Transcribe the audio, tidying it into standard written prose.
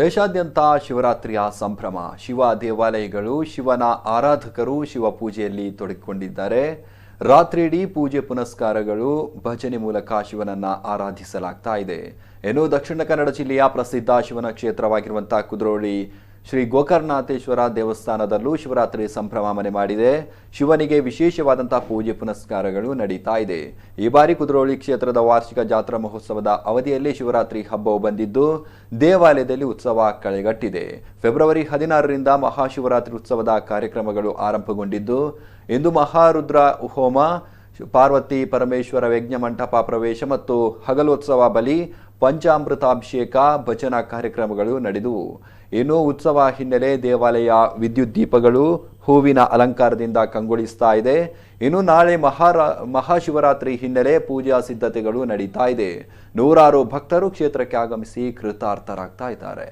ದೇಶಾದ್ಯಂತ ಶಿವರಾತ್ರಿಯ ಸಂಭ್ರಮ. ಶಿವ ದೇವಾಲಯಗಳು, ಶಿವನ ಆರಾಧಕರು ಶಿವ ಪೂಜೆಯಲ್ಲಿ ತೊಡಗಿಕೊಂಡಿದ್ದಾರೆ. ರಾತ್ರಿಯಿಡೀ ಪೂಜೆ ಪುನಸ್ಕಾರಗಳು, ಭಜನೆ ಮೂಲಕ ಶಿವನನ್ನ ಆರಾಧಿಸಲಾಗ್ತಾ ಇದೆ. ಇನ್ನು ದಕ್ಷಿಣ ಕನ್ನಡ ಜಿಲ್ಲೆಯ ಪ್ರಸಿದ್ಧ ಶಿವನ ಕ್ಷೇತ್ರವಾಗಿರುವಂತಹ ಕುದ್ರೋಳಿ ಶ್ರೀ ಗೋಕರ್ಣನಾಥೇಶ್ವರ ದೇವಸ್ಥಾನದಲ್ಲೂ ಶಿವರಾತ್ರಿ ಸಂಭ್ರಮ ಮನೆ ಮಾಡಿದೆ. ಶಿವನಿಗೆ ವಿಶೇಷವಾದಂತಹ ಪೂಜೆ ಪುನಸ್ಕಾರಗಳು ನಡೀತಾ ಇದೆ. ಈ ಬಾರಿ ಕುದ್ರೋಳಿ ಕ್ಷೇತ್ರದ ವಾರ್ಷಿಕ ಜಾತ್ರಾ ಮಹೋತ್ಸವದ ಅವಧಿಯಲ್ಲಿ ಶಿವರಾತ್ರಿ ಹಬ್ಬವು ಬಂದಿದ್ದು ದೇವಾಲಯದಲ್ಲಿ ಉತ್ಸವ ಕಳೆಗಟ್ಟಿದೆ. ಫೆಬ್ರವರಿ 16ರಿಂದ ಮಹಾಶಿವರಾತ್ರಿ ಉತ್ಸವದ ಕಾರ್ಯಕ್ರಮಗಳು ಆರಂಭಗೊಂಡಿದ್ದು ಇಂದು ಮಹಾರುದ್ರ ಹೋಮ, ಪಾರ್ವತಿ ಪರಮೇಶ್ವರ ಯಜ್ಞ ಮಂಟಪ ಪ್ರವೇಶ ಮತ್ತು ಹಗಲೋತ್ಸವ ಬಲಿ, ಪಂಚಾಮೃತಾಭಿಷೇಕ, ಭಜನಾ ಕಾರ್ಯಕ್ರಮಗಳು ನಡೆದವು. ಇನ್ನು ಉತ್ಸವ ಹಿನ್ನೆಲೆ ದೇವಾಲಯ ವಿದ್ಯುತ್ ದೀಪಗಳು, ಹೂವಿನ ಅಲಂಕಾರದಿಂದ ಕಂಗೊಳಿಸ್ತಾ ಇದೆ. ಇನ್ನು ನಾಳೆ ಮಹಾಶಿವರಾತ್ರಿ ಹಿನ್ನೆಲೆ ಪೂಜಾ ಸಿದ್ಧತೆಗಳು ನಡೀತಾ ಇದೆ. ನೂರಾರು ಭಕ್ತರು ಕ್ಷೇತ್ರಕ್ಕೆ ಆಗಮಿಸಿ ಕೃತಾರ್ಥರಾಗ್ತಾ ಇದ್ದಾರೆ.